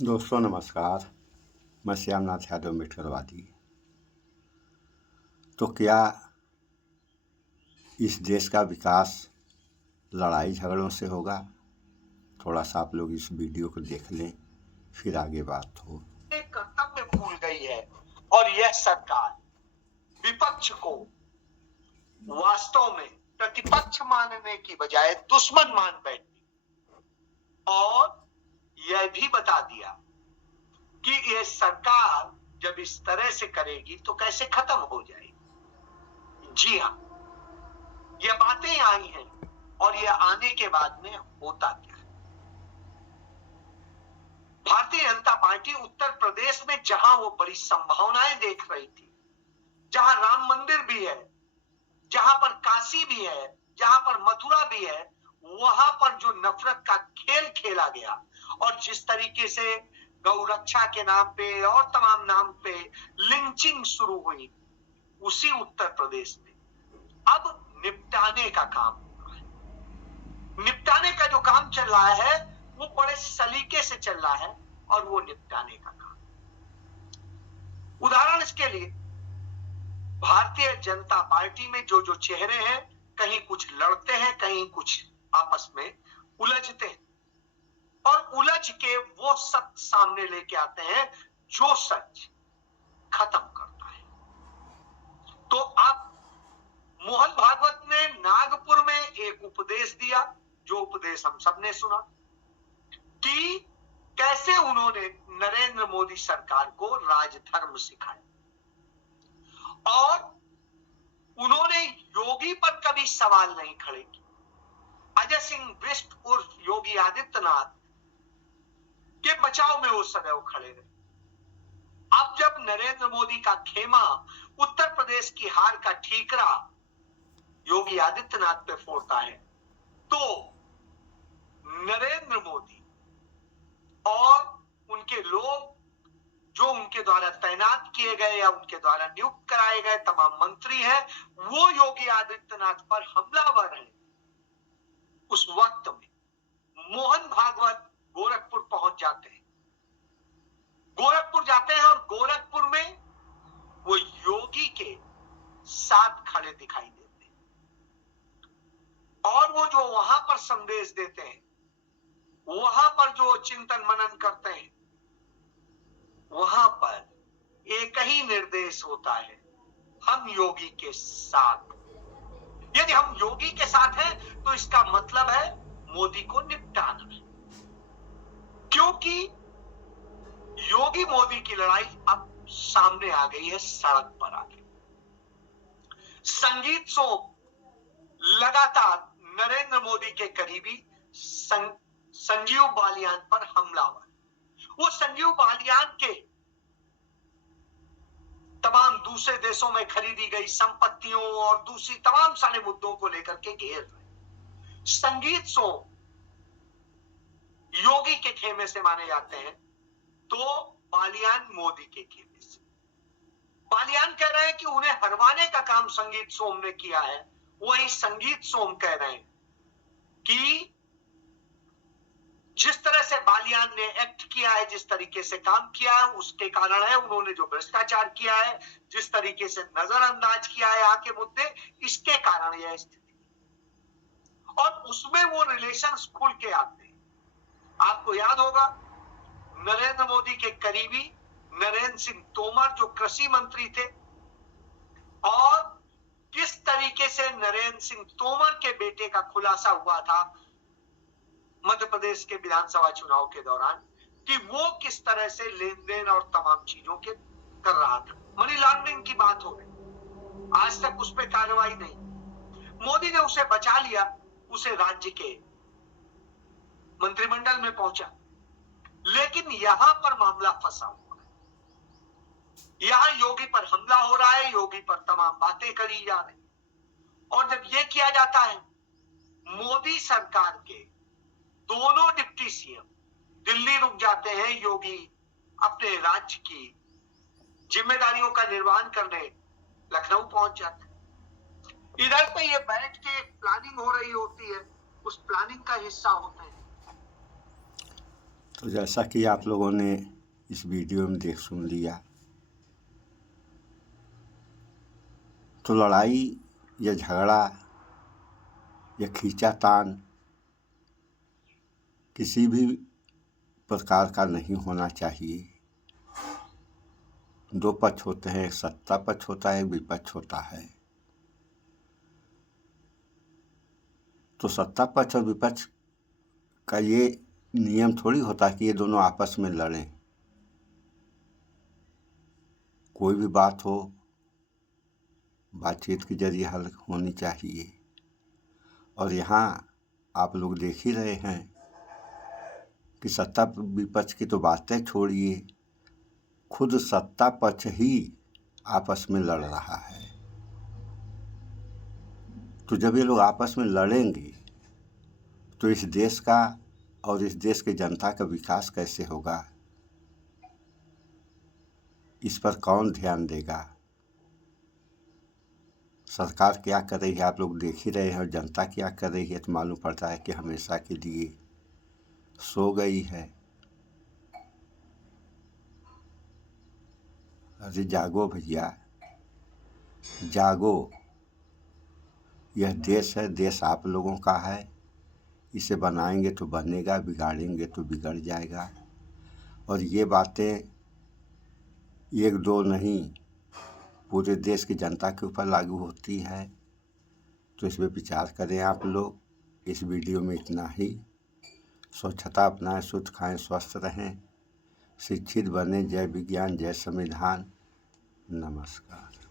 दोस्तों नमस्कार। मैं श्यामनाथ यादव मिठरवादी। तो क्या इस देश का विकास लड़ाई झगड़ों से होगा? थोड़ा सा आप लोग इस वीडियो को देख लें, फिर आगे बात हो। कर्तव्य भूल गई है और यह सरकार विपक्ष को वास्तव में प्रतिपक्ष मानने की बजाय दुश्मन मान बैठी और यह भी बता दिया कि यह सरकार जब इस तरह से करेगी तो कैसे खत्म हो जाएगी। जी हाँ, यह बातें आई हैं और यह आने के बाद में होता क्या है। भारतीय जनता पार्टी उत्तर प्रदेश में जहां वो बड़ी संभावनाएं देख रही थी, जहां राम मंदिर भी है, जहां पर काशी भी है, जहां पर मथुरा भी है, वहां पर जो नफरत का खेल खेला गया और जिस तरीके से गौरक्षा के नाम पे और तमाम नाम पे लिंचिंग शुरू हुई, उसी उत्तर प्रदेश में अब निपटाने का काम हो रहा है। निपटाने का जो काम चल रहा है वो बड़े सलीके से चल रहा है और वो निपटाने का काम। उदाहरण इसके लिए भारतीय जनता पार्टी में जो जो चेहरे हैं, कहीं कुछ लड़ते हैं, कहीं कुछ आपस में उलझते हैं और उलझ के वो सच सामने लेके आते हैं जो सच खत्म करता है। तो अब मोहन भागवत ने नागपुर में एक उपदेश दिया, जो उपदेश हम सबने सुना कि कैसे उन्होंने नरेंद्र मोदी सरकार को राजधर्म सिखाया और उन्होंने योगी पर कभी सवाल नहीं खड़े किए। अजय सिंह बिष्ट उर्फ योगी आदित्यनाथ के बचाव में वो सदैव खड़े रहे। अब जब नरेंद्र मोदी का खेमा उत्तर प्रदेश की हार का ठीकरा योगी आदित्यनाथ पे फोड़ता है, तो नरेंद्र मोदी और उनके लोग जो उनके द्वारा तैनात किए गए या उनके द्वारा नियुक्त कराए गए तमाम मंत्री हैं, वो योगी आदित्यनाथ पर हमलावर हैं। उस वक्त में मोहन भागवत गोरखपुर पहुंच जाते हैं, गोरखपुर जाते हैं और गोरखपुर में वो योगी के साथ खड़े दिखाई देते हैं और वो जो वहां पर संदेश देते हैं, वहां पर जो चिंतन मनन करते हैं, वहां पर एक ही निर्देश होता है, हम योगी के साथ। यदि हम योगी के साथ हैं तो इसका मतलब है मोदी को निपटाना है, क्योंकि योगी मोदी की लड़ाई अब सामने आ गई है, सड़क पर आ गई। संगीत सोम लगातार नरेंद्र मोदी के करीबी संजीव बालियान पर हमलावर। वो संजीव बालियान के तमाम दूसरे देशों में खरीदी गई संपत्तियों और दूसरी तमाम सारे मुद्दों को लेकर के घेर रहे। संगीत सोम योगी के खेमे से माने जाते हैं, तो बालियान मोदी के खेमे से। बालियान कह रहे हैं कि उन्हें हरवाने का काम संगीत सोम ने किया है, वही संगीत सोम कह रहे हैं कि जिस तरह से बालियान ने एक्ट किया है, जिस तरीके से काम किया है, उसके कारण है। उन्होंने जो भ्रष्टाचार किया है, जिस तरीके से नजरअंदाज किया है यहाँ के मुद्दे, इसके कारण यह स्थिति और उसमें वो रिलेशंस खुल के आते हैं। आपको याद होगा नरेंद्र मोदी के करीबी नरेंद्र सिंह तोमर जो कृषि मंत्री थे और किस तरीके से नरेंद्र सिंह तोमर के बेटे का खुलासा हुआ था मध्य प्रदेश के विधानसभा चुनाव के दौरान कि वो किस तरह से लेन देन और तमाम चीजों के कर रहा था। मनी लॉन्ड्रिंग की बात हो रही, आज तक उस पर कार्रवाई नहीं। मोदी ने उसे बचा लिया, उसे राज्य के मंत्रिमंडल में पहुंचा, लेकिन यहां पर मामला फंसा हुआ है। यहां योगी पर हमला हो रहा है, योगी पर तमाम बातें करी जा रही, और जब यह किया जाता है, मोदी सरकार के दोनों डिप्टी सीएम दिल्ली रुक जाते हैं, योगी अपने राज्य की जिम्मेदारियों का निर्वहन करने लखनऊ पहुंच जाते हैं। इधर पे ये बैठ के प्लानिंग हो रही होती है, उस प्लानिंग का हिस्सा होते हैं। तो जैसा कि आप लोगों ने इस वीडियो में देख सुन लिया, तो लड़ाई या झगड़ा या खींचातान किसी भी प्रकार का नहीं होना चाहिए। दो पक्ष होते हैं, एक सत्ता पक्ष होता है, एक विपक्ष होता है। तो सत्ता पक्ष और विपक्ष का ये नियम थोड़ी होता कि ये दोनों आपस में लड़ें। कोई भी बात हो, बातचीत के जरिए हल होनी चाहिए। और यहाँ आप लोग देख ही रहे हैं कि सत्ता विपक्ष की तो बातें छोड़िए, खुद सत्ता पक्ष ही आपस में लड़ रहा है। तो जब ये लोग आपस में लड़ेंगे तो इस देश का और इस देश की जनता का विकास कैसे होगा, इस पर कौन ध्यान देगा। सरकार क्या कर रही है आप लोग देख ही रहे हैं, और जनता क्या कर रही है, तो मालूम पड़ता है कि हमेशा के लिए सो गई है। अरे जागो भैया, जागो। यह देश है, देश आप लोगों का है। इसे बनाएंगे तो बनेगा, बिगाड़ेंगे तो बिगड़ जाएगा। और ये बातें एक दो नहीं, पूरे देश की जनता के ऊपर लागू होती है। तो इस पर विचार करें आप लोग। इस वीडियो में इतना ही। स्वच्छता अपनाएं, शुद्ध खाएं, स्वस्थ रहें, शिक्षित बने। जय विज्ञान, जय संविधान। नमस्कार।